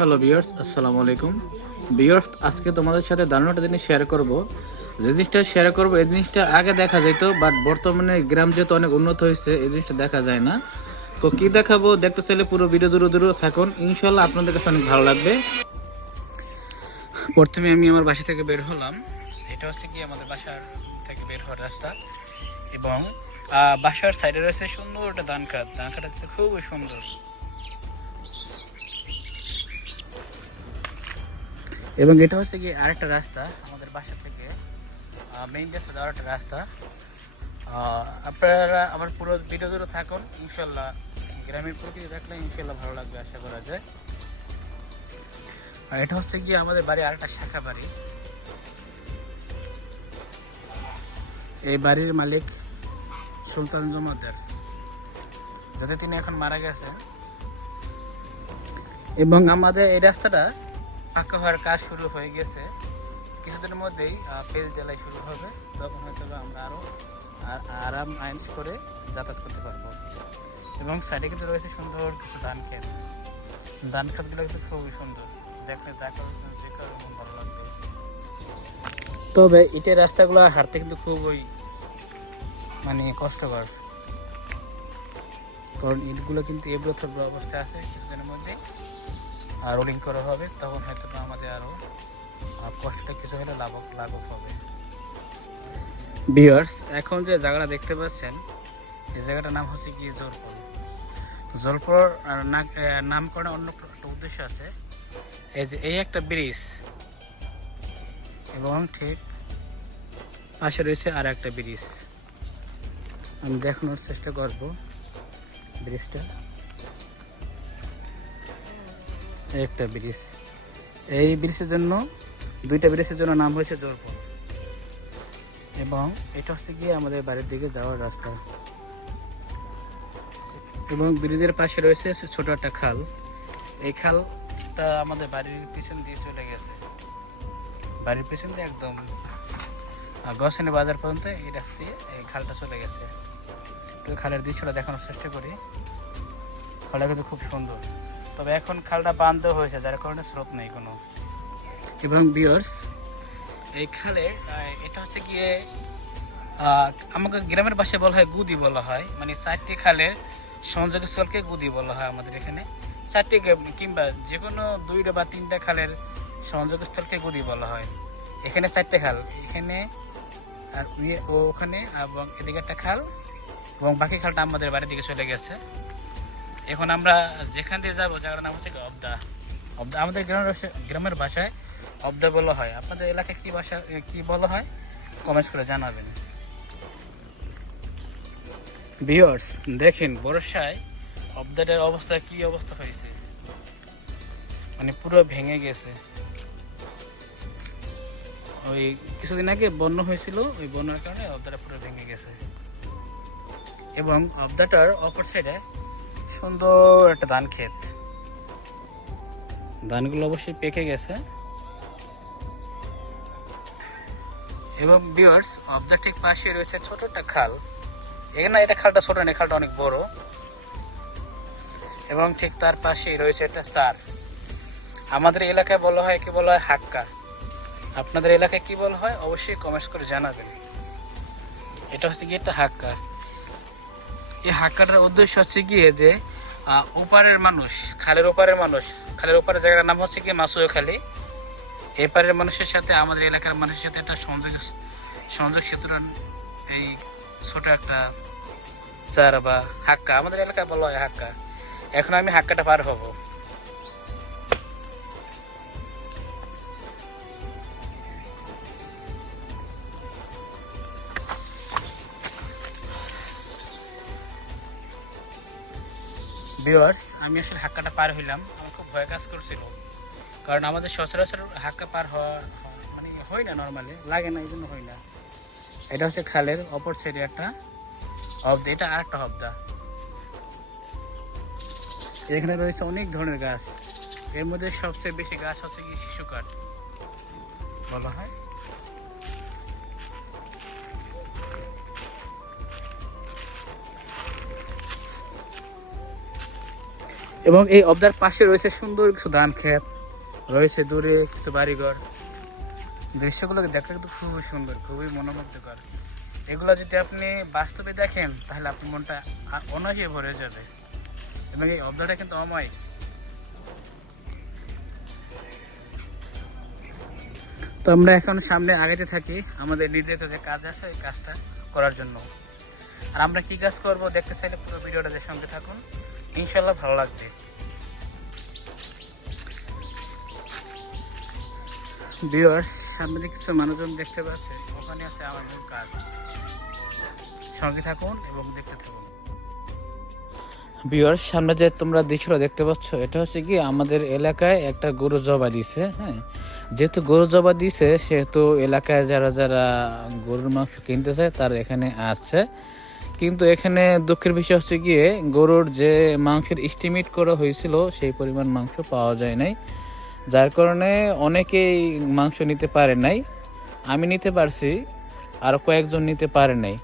Hello বিয়ার্স আসসালামু আলাইকুম। বিয়ার্স আজকে তোমাদের সাথে দারুণ একটা জিনিস শেয়ার করব। যে জিনিসটা শেয়ার করব, এই জিনিসটা আগে দেখা যেত বাট বর্তমানে গ্রাম যেহেতু অনেক উন্নত হয়েছে, এই জিনিসটা দেখা যায় না। তো কি দেখাবো, দেখতে চাইলে পুরো ভিডিও দূরে দূরে থাকুন। ইনশাল্লাহ আপনাদের কাছে অনেক ভালো লাগবে। প্রথমে আমি আমার বাসা থেকে বের হলাম। এটা হচ্ছে কি, আমাদের বাসার থেকে বের হওয়ার রাস্তা। এবং বাসার সাইডে রয়েছে সুন্দর একটা ধান খাত। ধান খুবই সুন্দর। এবং এটা হচ্ছে কি আরেকটা রাস্তা আমাদের বাসা থেকে। মেইন রাস্তা যাওয়ার একটা রাস্তা। আপনারা আমার পুরো ভিডিও ধরে থাকুন। ইনশাল্লাহ গ্রামের প্রকৃতি দেখলে ইনশাল্লাহ ভালো লাগবে, আশা করা যায়। আর এটা হচ্ছে কি আমাদের বাড়ি আরেকটা শাখা বাড়ি। এই বাড়ির মালিক সুলতান জমাদার, যাতে তিনি এখন মারা গেছেন। এবং আমাদের এই রাস্তাটা পাকা হওয়ার কাজ শুরু হয়ে গেছে। কিছুদিনের মধ্যেই পেজ জ্বালাই শুরু হবে। তখন হয়তো আমরা আরও আরাম আইন্স করে যাতায়াত করতে পারব। এবং সাইডে কিন্তু রয়েছে সুন্দর কিছু ধান ক্ষেত। ধান ক্ষেতগুলো কিন্তু খুবই সুন্দর। দেখলে যা যে কারও ভালো লাগবে। তবে ইটের রাস্তাগুলো হাঁটতে কিন্তু খুবই মানে কষ্টকর। কারণ ইটগুলো কিন্তু এবড়ো থবড়ো অবস্থায় আছে কিছুদিনের মধ্যে রোলিং করা হবে, তখন হয়তো আমাদের আরও কষ্টটা কিছু হলে লাভক লাঘব হবে। বিয়ার্স এখন যে জায়গাটা দেখতে পাচ্ছেন, এই জায়গাটার নাম হচ্ছে কি জলপর। জলপর নামকরণের অন্য একটা উদ্দেশ্য আছে। এই যে, এই একটা ব্রিজ, এবং ঠিক পাশে রয়েছে আর একটা ব্রিজ। আমি দেখানোর চেষ্টা করব ব্রিজটা। একটা ব্রিজ। এই ব্রিজের জন্য, দুইটা ব্রিজের জন্য নাম হয়েছে জোরপুর এবং এটা হচ্ছে গিয়ে আমাদের বাড়ির দিকে যাওয়ার রাস্তা। এবং ব্রিজের পাশে রয়েছে ছোট একটা খাল। এই খালটা আমাদের বাড়ির পিছন দিয়ে চলে গেছে। বাড়ির পিছন দিয়ে একদম গসানি বাজার পর্যন্ত এই রাস্তা দিয়ে এই খালটা চলে গেছে। তো খালের দৃশ্যটা দেখানোর চেষ্টা করি। খালটা কিন্তু খুব সুন্দর। তবে এখন খালটা বান্ধ হয়েছে, যার কারণে স্রোত নেই কোনো। এবং বিয়ার্স এই খালে এটা হচ্ছে গিয়ে আমাকে গ্রামের ভাষায় বলা হয় গুদি বলা হয়। মানে চারটি খালের সংযোগস্থলকে গুদি বলা হয় আমাদের এখানে। চারটি কিংবা যে কোনো দুইটা বা তিনটা খালের সংযোগস্থলকে গুদি বলা হয়। এখানে চারটে খাল, এখানে আর ওখানে, এবং এদিকে একটা খাল, এবং বাকি খালটা আমাদের বাড়ির দিকে চলে গেছে। এখন আমরা যেখান দিয়ে যাব জায়গাটার নাম হচ্ছে অবদা। অবদা আমাদের গ্রামের গ্রামের ভাষায় অবদা বলা হয়। আপনাদের এলাকায় কি ভাষা কি বলা হয়? কমেন্টস করে জানাবেন। ভিউয়ার্স দেখেন, বর্ষায় অবদাটার অবস্থা, কি অবস্থা হয়েছে? মানে পুরো ভেঙে গেছে। ওই কিছুদিন আগে বন্যা হয়েছিল, ওই বন্যার কারণে অবদাটা পুরো ভেঙে গেছে। এবং অবদাটার অপর সাইডে সুন্দর একটা ধান ক্ষেত। ধানগুলো অবশ্যই পেকে গেছে। এবং বিয়ার্স অফ দ্য ঠিক পাশে রয়েছে ছোট একটা খাল। এখানে এটা খালটা ছোট না খালটা অনেক বড়। এবং ঠিক তার পাশেই রয়েছে একটা চার। আমাদের এলাকায় বলা হয় কি বলা হয় হাক্কা। আপনাদের এলাকায় কি বলা হয় অবশ্যই কমেন্টস করে জানাবেন। এটা হচ্ছে কি একটা হাক্কা। এই হাক্কাটার উদ্দেশ্য হচ্ছে গিয়ে যে ওপারের মানুষ, খালের ওপারের মানুষ, খালের ওপারের জায়গার নাম হচ্ছে কি মাসুয় খালি। এপারের মানুষের সাথে, আমাদের এলাকার মানুষের সাথে একটা সংযোগ সংযোগ সেতুর এই ছোট একটা চার বা হাক্কা। আমাদের এলাকায় বলা হয় হাক্কা। এখন আমি হাক্কাটা পার হব। ভিউয়ার্স আমি আসলে হাক্কাটা পার হইলাম। আমার খুব ভয় কাজ করছিল। কারণ আমাদের সচরাচর হাক্কা পার হওয়া মানে হয় না নর্মালি লাগে না এই জন্য হয় না। এটা হচ্ছে খালের অপর সাইডে একটা হবদা। এটা আর একটা হবদা। এখানে রয়েছে অনেক ধরনের গাছ। এর মধ্যে সবচেয়ে বেশি গাছ হচ্ছে কি শিশু কাঠ বলা হয়? এবং এই অবদার পাশে রয়েছে সুন্দর কিছু ধান ক্ষেত, রয়েছে দূরে কিছু বাড়িঘর। দৃশ্যগুলো দেখতে কিন্তু খুবই সুন্দর, খুবই মনোমুগ্ধকর। এগুলো যদি আপনি বাস্তবে দেখেন, তাহলে আপনার মনটা আ- ভরে যাবে। এবং এই অবদাটা কিন্তু অমায়িক তো আমরা এখন সামনে আগাতে থাকি আমাদের নির্ধারিত যে কাজ আছে ওই কাজটা করার জন্য। আর আমরা কি কাজ করব, দেখতে চাইলে পুরো ভিডিওটা সঙ্গে থাকুন। ইনশাল্লাহ ভালো লাগবে। সামনে কিছু মানুষজন দেখতে পাচ্ছে ওখানে আছে আমাদের কাজ। সঙ্গে থাকুন এবং দেখতে থাকুন। বিয়ার সামনে যে তোমরা দৃশ্যটা দেখতে পাচ্ছ এটা হচ্ছে কি আমাদের এলাকায় একটা গরু জবা দিছে হ্যাঁ? যেহেতু গরু জবা দিছে সেহেতু এলাকায় যারা যারা গরুর মাংস কিনতে চায় তার এখানে আসছে কিন্তু এখানে দুঃখের বিষয় হচ্ছে গিয়ে গরুর যে মাংসের এস্টিমেট করা হয়েছিল, সেই পরিমাণ মাংস পাওয়া যায় নাই। যার কারণে অনেকেই মাংস নিতে পারে নাই। আমি নিতে পারছি, আর কয়েকজন নিতে পারে নাই।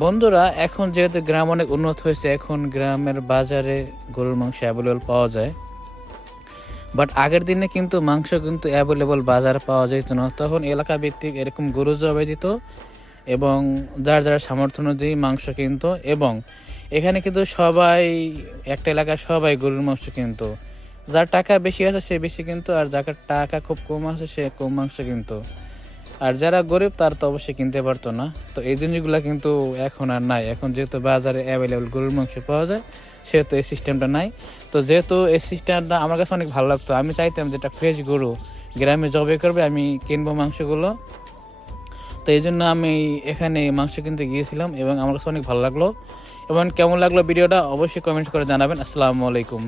বন্ধুরা, এখন যেহেতু গ্রাম অনেক উন্নত হয়েছে, এখন গ্রামের বাজারে গরুর মাংস অ্যাভেলেবল পাওয়া যায়। বাট আগের দিনে কিন্তু মাংস কিন্তু অ্যাভেলেবল বাজার পাওয়া যেত না। তখন এলাকা ভিত্তিক এরকম গরু জবাই দিত। এবং যার যার সামর্থ্য অনুযায়ী মাংস কিনতো এবং এখানে কিন্তু সবাই, একটা এলাকার সবাই গরুর মাংস কিনতো। যার টাকা বেশি আছে সে বেশি কিনতো, আর যার টাকা খুব কম আছে সে কম মাংস কিনতো। আর যারা গরিব তার তো অবশ্যই কিনতে পারতো না। তো এই জিনিসগুলো কিন্তু এখন আর নাই। এখন যেহেতু বাজারে অ্যাভেলেবল গরুর মাংস পাওয়া যায়, সেহেতু এই সিস্টেমটা নাই। তো যেহেতু এই সিস্টেমটা আমার কাছে অনেক ভালো লাগতো, আমি চাইতাম যেটা ফ্রেশ গরু, গ্রামে জবে করবে, আমি কিনবো মাংসগুলো। তো এই জন্য আমি এখানে মাংস কিনতে গিয়েছিলাম এবং আমার কাছে অনেক ভালো লাগল। এবং কেমন লাগল ভিডিওটা অবশ্যই কমেন্ট করে জানাবেন। আসসালামু আলাইকুম।